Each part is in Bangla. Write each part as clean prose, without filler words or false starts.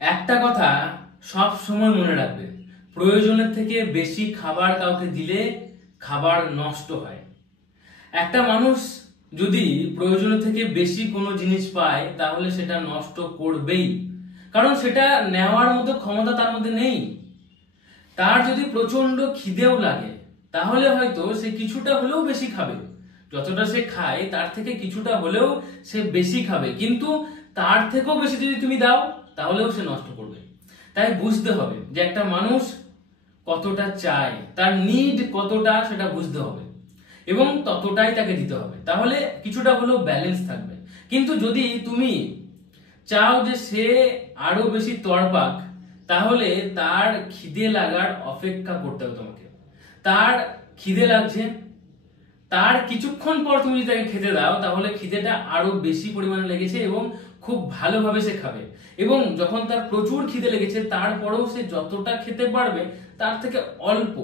একটা কথা সব সময় মনে রাখবে, প্রয়োজনের থেকে বেশি খাবার কাউকে দিলে খাবার নষ্ট হয়। একটা মানুষ যদি প্রয়োজনের থেকে বেশি কোনো জিনিস পায় তাহলে সেটা নষ্ট করবেই, কারণ সেটা নেওয়ার মতো ক্ষমতা তার মধ্যে নেই। তার যদি প্রচন্ড খিদেও লাগে তাহলে হয়তো সে কিছুটা হলেও বেশি খাবে, যতটা সে খায় তার থেকে কিছুটা হলেও সে বেশি খাবে, কিন্তু তার থেকেও বেশি যদি তুমি দাও তাহলেও সে নষ্ট করবে। তাই বুঝতে হবে যে একটা মানুষ কতটা চায়, তার নিড কতটা সেটা বুঝতে হবে এবং ততটাই তাকে দিতে হবে, তাহলে কিছুটা হলেও ব্যালেন্স থাকবে। কিন্তু যদি তুমি চাও যে সে আরো বেশি তড়পাক, তাহলে তার খিদে লাগার অপেক্ষা করতে হবে তোমাকে। তার খিদে লাগছে, তার কিছুক্ষণ পর তুমি যদি তাকে খেতে দাও তাহলে খিদেটা আরো বেশি পরিমাণে লেগেছে এবং খুব ভালোভাবে সে খাবে। এবং যখন তার প্রচুর খিদে লেগেছে তারপরেও সে যতটা খেতে পারবে তার থেকে অল্প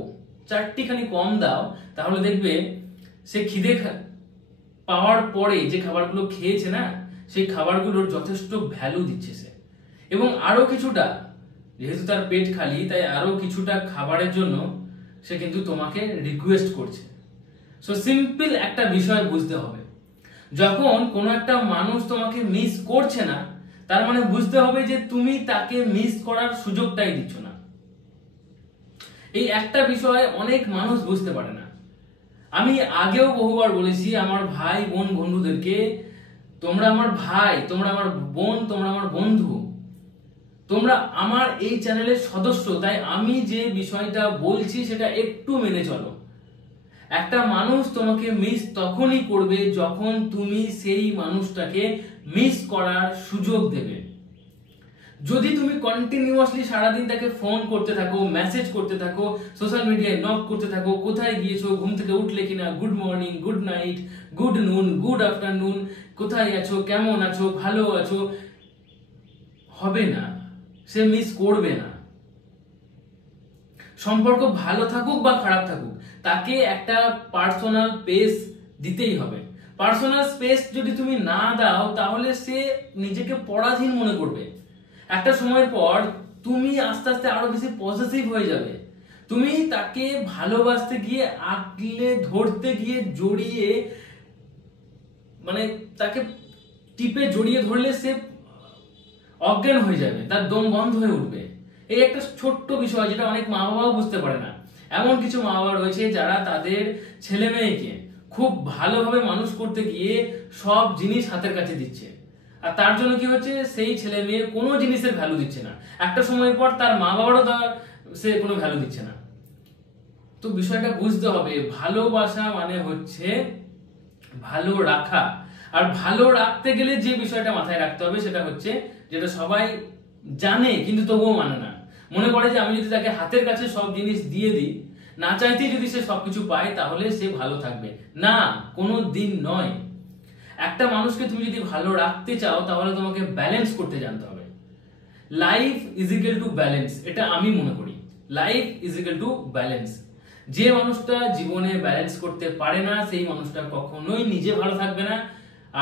চারটিখানি কম দাও, তাহলে দেখবে সে খিদে পাওয়ার পরে যে খাবারগুলো খেয়েছে না, সেই খাবারগুলোর যথেষ্ট ভ্যালু দিচ্ছে সে, এবং আরো কিছুটা, যেহেতু তার পেট খালি তাই আরো কিছুটা খাবারের জন্য সে কিন্তু তোমাকে রিকোয়েস্ট করছে। সো সিম্পল একটা বিষয় বুঝতে হবে, যখন কোনো একটা মানুষ তোমাকে মিস করছে না তার মানে বুঝতে হবে যে তুমি তাকে মিস করার সুযোগটাই দিচ্ছ না। এই একটা বিষয় অনেক মানুষ বুঝতে পারে না। আমি আগেও বহুবার বলেছি আমার ভাই বোন বন্ধুদেরকে, তোমরা আমার ভাই, তোমরা আমার বোন, তোমরা আমার বন্ধু, তোমরা আমার এই চ্যানেলের সদস্য, তাই আমি যে বিষয়টা বলছি সেটা একটু মেনে চলো। একটা মানুষ তোমাকে মিস তখনই করবে যখন তুমি সেই মানুষটাকে মিস করার সুযোগ দেবে। যদি তুমি কন্টিনিউয়াসলি সারাদিন তাকে ফোন করতে থাকো, মেসেজ করতে থাকো, সোশ্যাল মিডিয়ায় নক করতে থাকো, কোথায় গিয়েছো, ঘুম থেকে উঠলে কিনা, good morning, good night, good নুন, গুড আফটারনুন, কোথায় আছো, কেমন আছো, ভালো আছো, হবে না, সে মিস করবে না। সম্পর্ক ভালো থাকুক বা খারাপ থাকুক, তাকে একটা পার্সোনাল স্পেস দিতেই হবে। পার্সোনাল স্পেস যদি তুমি না দাও তাহলে সে নিজেকে পরাধীন মনে করবে। একটা সময়ের পর তুমি আস্তে আস্তে আরো বেশি পজিটিভ হয়ে যাবে। তুমি তাকে ভালোবাসতে গিয়ে, আঁকলে ধরতে গিয়ে, জড়িয়ে, মানে তাকে টিপে জড়িয়ে ধরলে সে অজ্ঞান হয়ে যাবে, তার দম বন্ধ হয়ে উঠবে। এই একটা ছোট্ট বিষয় যেটা অনেক মা বাবাও বুঝতে পারে না। এমন কিছু মা বাবা রয়েছে যারা তাদের ছেলে মেয়েকে খুব ভালোভাবে মানুষ করতে গিয়ে সব জিনিস হাতের কাছে দিচ্ছে, আর তার জন্য কি হচ্ছে, সেই ছেলে মেয়ে কোনো জিনিসের ভ্যালু দিচ্ছে না। একটা সময়ের পর তার মা বাবারও তার সে কোনো ভ্যালু দিচ্ছে না। তো বিষয়টা বুঝতে হবে, ভালোবাসা মানে হচ্ছে ভালো রাখা। আর ভালো রাখতে গেলে যে বিষয়টা মাথায় রাখতে হবে সেটা হচ্ছে, যেটা সবাই জানে কিন্তু তবুও মানে না, মনে করে যে আমি যদি তাকে হাতের কাছে সব জিনিস দিয়ে দিই, না চাইতেই যদি সে সবকিছু পায় তাহলে সে ভালো থাকবে। না, কোনো দিন নয়। একটা মানুষকে তুমি যদি ভালো রাখতে চাও তাহলে তোমাকে ব্যালেন্স করতে জানতে হবে। Life is equal to balance, এটা আমি মনে করি। Life is equal to balance. যে মানুষটা জীবনে ব্যালেন্স করতে পারে না সেই মানুষটা কখনোই নিজে ভালো থাকবে না,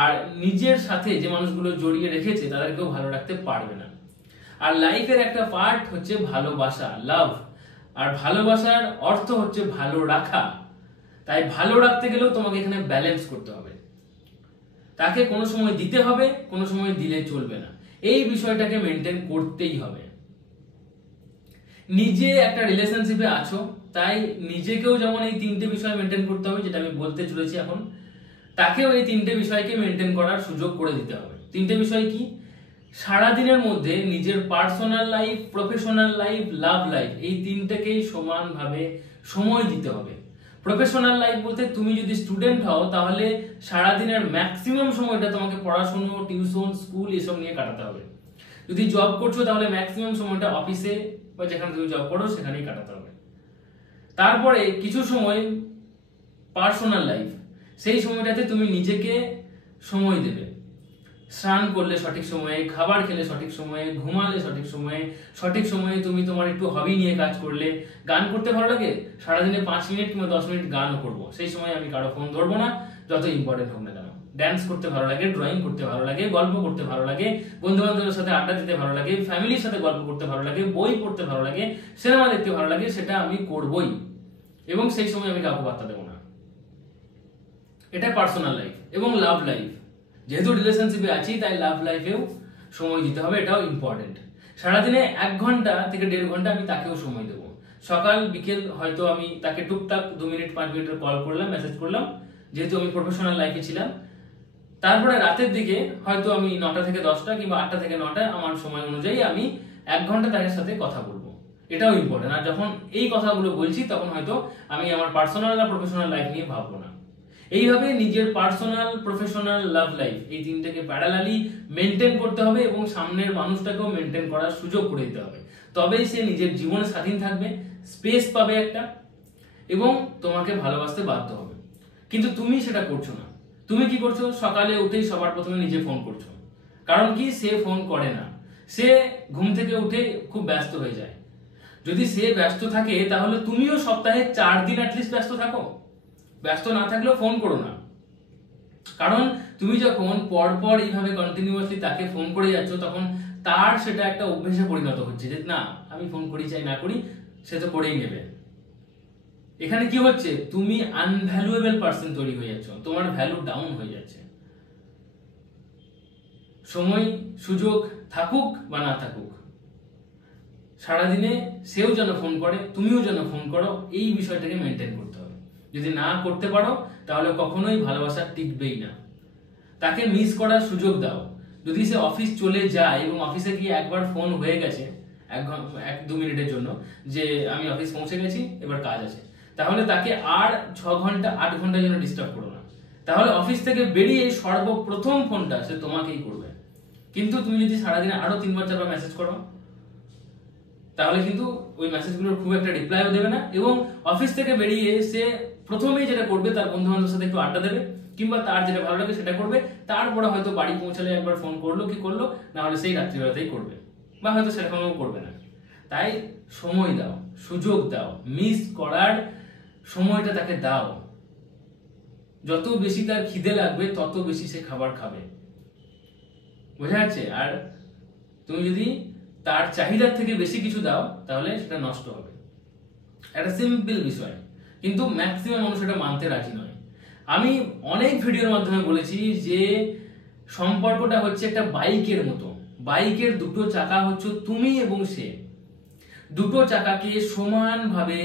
আর নিজের সাথে যে মানুষগুলো জড়িয়ে রেখেছে তাদেরকেও ভালো রাখতে পারবে না। আর লাইফের একটা পার্ট হচ্ছে ভালোবাসা, লাভ। আর ভালোবাসার অর্থ হচ্ছে ভালো রাখা। তাই ভালো রাখতে গেলেও তোমাকে এখানে ব্যালেন্স করতে হবে। তাকে কোনো সময় দিতে হবে, কোনো সময় দিলে চলবে না। এই বিষয়টাকে মেনটেন করতেই হবে। নিজে একটা রিলেশনশিপে আছো, তাই নিজেকেও যেমন এই তিনটে বিষয় মেনটেন করতে হবে যেটা আমি বলতে চলেছি এখন, তাকেও এই তিনটে বিষয়কে মেনটেন করার সুযোগ করে দিতে হবে। তিনটে বিষয় কি? সারাদিনের মধ্যে নিজের personal life, professional life, love life, এই তিনটাকেই সমানভাবে সময় দিতে হবে। প্রফেশনাল লাইফ বলতে, তুমি যদি স্টুডেন্ট হও তাহলে সারাদিনের ম্যাক্সিমাম সময়টা তোমাকে পড়াশোনা, টিউশন, স্কুল এসব নিয়ে কাটাতে হবে। যদি জব করছো তাহলে ম্যাক্সিমাম সময়টা অফিসে বা যেখানে তুমি জব করো সেখানেই কাটাতে হবে। তারপরে কিছু সময় পার্সোনাল লাইফ, সেই সময়টাতে তুমি নিজেকে সময় দেবে। স্নান করলে সঠিক সময়ে, খাবার খেলে সঠিক সময়ে, ঘুমালে সঠিক সময়ে, সঠিক সময়ে তুমি তোমার একটু হবি নিয়ে কাজ করলে। গান করতে ভালো লাগে, সারাদিনে 5 মিনিট কিংবা 10 মিনিট গানও করবো, সেই সময় আমি কারো ফোন ধরবো না, যত ইম্পর্টেন্ট হোক না কেন। ড্যান্স করতে ভালো লাগে, ড্রয়িং করতে ভালো লাগে, গল্প করতে ভালো লাগে, বন্ধু বান্ধবের সাথে আড্ডা দিতে ভালো লাগে, ফ্যামিলির সাথে গল্প করতে ভালো লাগে, বই পড়তে ভালো লাগে, সিনেমা দেখতে ভালো লাগে, সেটা আমি করবই এবং সেই সময় আমি কাউকে বার্তা দেবো না। এটা পার্সোনাল লাইফ। এবং লাভ লাইফ, যেহেতু রিলেশনশিপে আছি তাই লাভ লাইফেও সময় দিতে হবে, এটাও ইম্পর্টেন্ট। সারাদিনে 1 ঘন্টা থেকে 1.5 ঘন্টা আমি তাকেও সময় দেবো। সকাল বিকেল হয়তো আমি তাকে টুকটাক 2 মিনিট 5 মিনিটের কল করলাম, মেসেজ করলাম, যেহেতু আমি প্রফেশনাল লাইফে ছিলাম। তারপরে রাতের দিকে হয়তো আমি 9টা থেকে 10টা কিংবা 8টা থেকে 9টা আমার সময় অনুযায়ী আমি 1 ঘন্টা তাদের সাথে কথা বলবো, এটাও ইম্পর্টেন্ট। আর যখন এই কথাগুলো বলছি তখন হয়তো আমি আমার পার্সোনাল আর প্রফেশনাল লাইফ নিয়ে ভাববো না। এইভাবে নিজের পার্সোনাল, প্রফেশনাল, লাভ লাইফ এই তিনটাকে প্যারালালি মেনটেন করতে হবে এবং সামনের মানুষটাকেও মেনটেন করার সুযোগ করে দিতে হবে। তবেই সে নিজের জীবনে স্বাধীন থাকবে, স্পেস পাবে একটা, এবং তোমাকে ভালোবাসতে বাধ্য হবে। কিন্তু তুমি সেটা করছো না। তুমি কি করছো? সকালে উঠেই সবার প্রথমে নিজে ফোন করছো। কারণ কি? সে ফোন করে না, সে ঘুম থেকে উঠে খুব ব্যস্ত হয়ে যায়। যদি সে ব্যস্ত থাকে তাহলে তুমিও সপ্তাহে 4 দিন অ্যাটলিস্ট ব্যস্ত থাকো। ব্যস্ত না থাকলেও ফোন করো না। কারণ তুমি যখন পরপর এইভাবে কন্টিনিউয়াসলি তাকে ফোন করে যাচ্ছ তখন তার সেটা একটা অভ্যেসে পরিণত হচ্ছে যে না, আমি ফোন করি চাই না করি সে তো করেই নেবে। এখানে কি হচ্ছে? তুমি আনভ্যালুয়েবল পার্সন তৈরি হয়ে যাচ্ছ, তোমার ভ্যালু ডাউন হয়ে যাচ্ছে। সময় সুযোগ থাকুক বা না থাকুক, সারাদিনে সেও যেন ফোন করে, তুমিও যেন ফোন করো, এই বিষয়টাকে মেনটেন করতে হবে। যদি না করতে পারো তাহলে কখনোই ভালোবাসা টিকবেই না। তাকে মিস করার সুযোগ দাও। যদি সে অফিস চলে যায় এবং অফিসে গিয়ে একবার ফোন হয়ে গেছে 1-2 মিনিটের জন্য যে আমি অফিস পৌঁছে গেছি, এবার কাজ আছে, তাহলে তাকে আর 6 ঘন্টা 8 ঘন্টার জন্য ডিস্টার্ব করো না। তাহলে অফিস থেকে বেরিয়ে সর্বপ্রথম ফোনটা সে তোমাকেই করবে। কিন্তু তুমি যদি সারাদিনে আরো 3বার 4বার মেসেজ করো তাহলে কিন্তু ওই মেসেজগুলোর খুব একটা রিপ্লাইও দেবে না, এবং অফিস থেকে বেরিয়ে সে প্রথমেই যেটা করবে তার বন্ধু বান্ধবের সাথে একটু আড্ডা দেবে কিংবা তার যেটা ভালো লাগে সেটা করবে। তারপরে হয়তো বাড়ি পৌঁছালে একবার ফোন করলো কি করলো, না হলে সেই রাত্রিবেলাতেই করবে, বা হয়তো সেরকমও করবে না। তাই সময় দাও, সুযোগ দাও, মিস করার সময়টা তাকে দাও। যত বেশি তার খিদে লাগবে তত বেশি সে খাবার খাবে, বোঝা যাচ্ছে? আর তুমি যদি তার চাহিদার থেকে বেশি কিছু দাও তাহলে সেটা নষ্ট হবে। একটা সিম্পল বিষয়, কিন্তু ম্যাক্সিমাম মানুষ এটা মানতে রাজি নয়। আমি অনেক ভিডিওর মাধ্যমে বলেছি যে সম্পর্কটা হচ্ছে একটা বাইকের মতো। বাইকের 2টো চাকা হচ্ছে তুমি এবং সে। 2টো চাকাকে সমানভাবে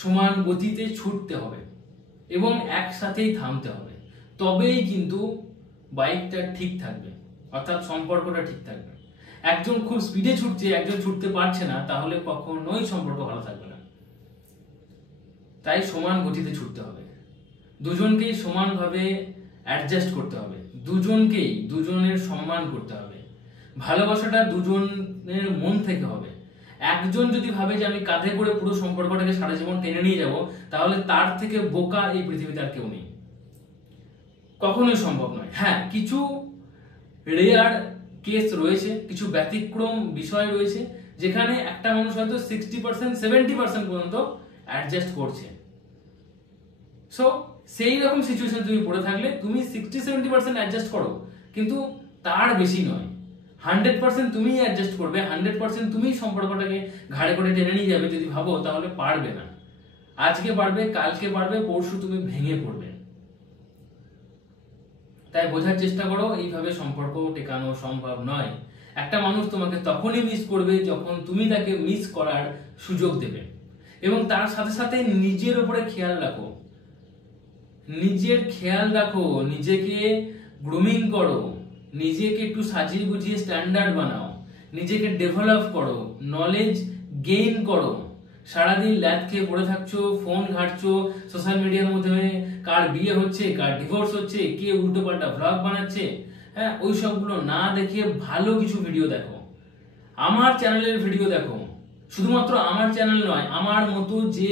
সমান গতিতে ছুটতে হবে এবং একসাথেই থামতে হবে, তবেই কিন্তু বাইকটা ঠিক থাকবে, অর্থাৎ সম্পর্কটা ঠিক থাকবে। একজন খুব স্পিডে ছুটছে, একজন ছুটতে পারছে না, তাহলে কখনোই সম্পর্ক ভালো থাকবে না। তাই সমান গতিতে ছুটতে হবে, দুজনকেই সমানভাবে অ্যাডজাস্ট করতে হবে, দুজনের সম্মান করতে হবে। ভালোবাসাটা দুজনের মন থেকে হবে। একজন যদি ভাবে যে আমি কাঁধে করে পুরো সম্পর্কটাকে সারা জীবন টেনে নিয়ে যাব, তাহলে তার থেকে বোকা এই পৃথিবীতে আর কেউ নেই, কখনোই সম্ভব নয়। হ্যাঁ, কিছু রেয়ার কেস রয়েছে, কিছু ব্যতিক্রম বিষয় রয়েছে যেখানে একটা মানুষ হয়তো 60% 70% পর্যন্ত অ্যাডজাস্ট করছে। সো সেই রকম সিচুয়েশন তুমি পড়ে থাকলে তুমি 60-70% অ্যাডজাস্ট করো, কিন্তু তার বেশি নয়। 100% তুমি অ্যাডজাস্ট করবে, 100% তুমি সম্পর্কটাকে ঘাড়ে করে টেনে নিয়ে যাবে যদি ভাবো, তাহলে পারবে না। আজকে পারবে, কালকে পারবে, পরশু তুমি ভেঙে পড়বে। তাই বোঝার চেষ্টা করো, এইভাবে সম্পর্ক টেকানো সম্ভব নয়। একটা মানুষ তোমাকে তখনই মিস করবে যখন তুমি তাকে মিস করার সুযোগ দেবে, এবং তার সাথে সাথে নিজের উপরে খেয়াল রাখো। নিজের খেয়াল রাখো, নিজেকে গ্রুমিং করো, নিজেকে একটু সাজিয়ে গুজিয়ে স্ট্যান্ডার্ড বানাও, নিজেকে ডেভেলপ করো, নলেজ গেইন করো। সারাদিন ল্যাদ খেয়ে পড়ে থাকছো, ফোন ঘাঁটছো, সোশ্যাল মিডিয়ার মধ্যে কার বিয়ে হচ্ছে, কার ডিভোর্স হচ্ছে, কে উল্টো পাল্টা ব্লগ বানাচ্ছে, হ্যাঁ, ওই সবগুলো না দেখে ভালো কিছু ভিডিও দেখো, আমার চ্যানেলের ভিডিও দেখো। শুধুমাত্র আমার চ্যানেল নয়, আমার মতো যে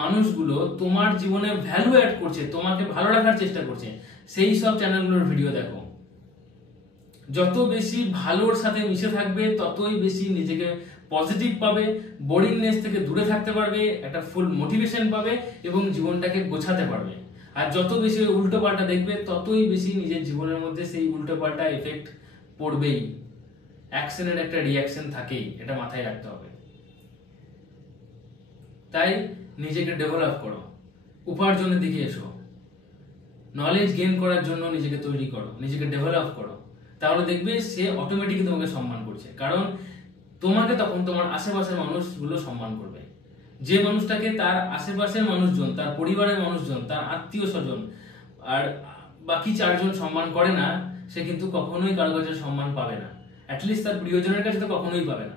মানুষগুলো তোমার জীবনে ভ্যালু অ্যাড করছে, তোমাকে ভালো রাখার চেষ্টা করছে, সেই সব চ্যানেলগুলোর ভিডিও দেখো। যত বেশি ভালোর সাথে মিশে থাকবে ততই বেশি নিজেকে পজিটিভ পাবে, বোরিংনেস থেকে দূরে থাকতে পারবে, একটা ফুল মোটিভেশন পাবে এবং জীবনটাকে গোছাতে পারবে। আর যত বেশি উল্টো পাল্টা দেখবে ততই বেশি নিজের জীবনের মধ্যে সেই উল্টো পাল্টা এফেক্ট পড়বেই। অ্যাকশনের একটা রিয়াকশন থাকেই, এটা মাথায় রাখতে হবে। তাই নিজেকে ডেভেলপ করো, উপার্জনের দিকে এসো, নলেজ গেইন করার জন্য নিজেকে তৈরি করো, নিজেকে ডেভেলপ করো। তাহলে দেখবে সে অটোমেটিকলি তোমাকে সম্মান করছে, কারণ তোমাকে তখন তোমার আশেপাশের মানুষগুলো সম্মান করবে। যে মানুষটাকে তার আশেপাশের মানুষজন, তার পরিবারের মানুষজন, তার আত্মীয় স্বজন আর বাকি 4 জন সম্মান করে না, সে কিন্তু কখনোই কারো কাছে সম্মান পাবে না, অ্যাটলিস্ট তার প্রিয়জনের কাছে তো কখনোই পাবে না।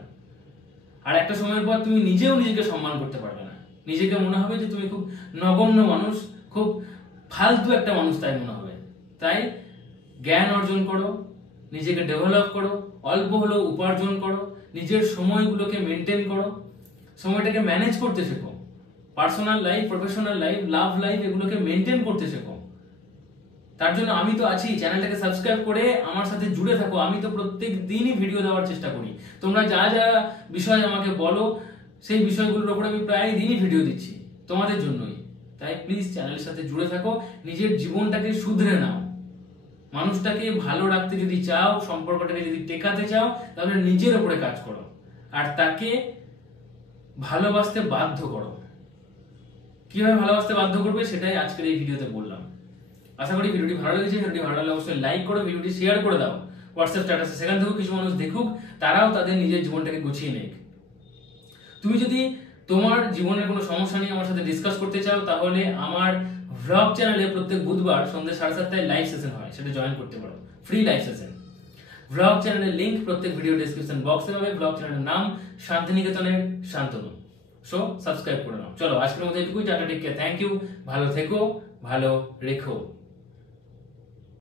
আর একটা সময়ের পর তুমি নিজেও নিজেকে সম্মান করতে পারবে না, নিজেকে মনে হবে যে তুমি খুব নগণ্য মানুষ, খুব ফালতু একটা মানুষ তাই মনে হবে। তাই জ্ঞান অর্জন করো, নিজেকে ডেভেলপ করো, অল্প হলেও উপার্জন করো, নিজের সময়গুলোকে মেনটেন করো, সময়টাকে ম্যানেজ করতে শেখো, personal life, professional life, love life এগুলোকে মেনটেন করতে শেখো। তার জন্য আমি তো আছি, চ্যানেলটাকে সাবস্ক্রাইব করে আমার সাথে জুড়ে থাকো। আমি তো প্রত্যেক দিনই ভিডিও দেওয়ার চেষ্টা করি। তোমরা যা যা বিষয় আমাকে বলো সেই বিষয়গুলোর উপর আমি প্রায় দিনই ভিডিও দিচ্ছি তোমাদের জন্যই। তাই প্লিজ চ্যানেলের সাথে জুড়ে থাকো, নিজের জীবনটাকে শুধরে নাও। মানুষটাকে ভালো রাখতে যদি চাও, সম্পর্কটাকে যদি টেকাতে চাও, তাহলে নিজের উপরে কাজ করো আর তাকে ভালোবাসতে বাধ্য করো। কিভাবে ভালোবাসতে বাধ্য করবে সেটাই আজকের এই ভিডিওতে বললাম। আশা করি ভিডিওটি ভালো লেগেছে। ভিডিওটি ভালো লাগলে অবশ্যই লাইক করো, ভিডিওটি শেয়ার করে দাও হোয়াটসঅ্যাপ স্ট্যাটাসে, সেখান থেকেও কিছু মানুষ দেখুক, তারাও তাদের নিজের জীবনটাকে গুছিয়ে নেক। তুমি যদি তোমার জীবনের কোনো সমস্যা নিয়ে আমার সাথে ডিসকাস করতে চাও, তাহলে আমার ভ্লগ চ্যানেলে প্রত্যেক বুধবার সন্ধ্যে 7:30টায় লাইভ সেশন হয়, সেটা জয়েন করতে পারো, ফ্রি লাইভ সেশন। ভ্লগ চ্যানেলের লিংক প্রত্যেক ভিডিও ডেসক্রিপশন বক্সে পাবে। ভ্লগ চ্যানেলের নাম শান্তিনিকেতনের শান্তনু। সো সাবস্ক্রাইব করে নাও। চলো আজকের মতো এটুকুই, ta ta, take care, thank you, ভালো থেকো, ভালো রেখো।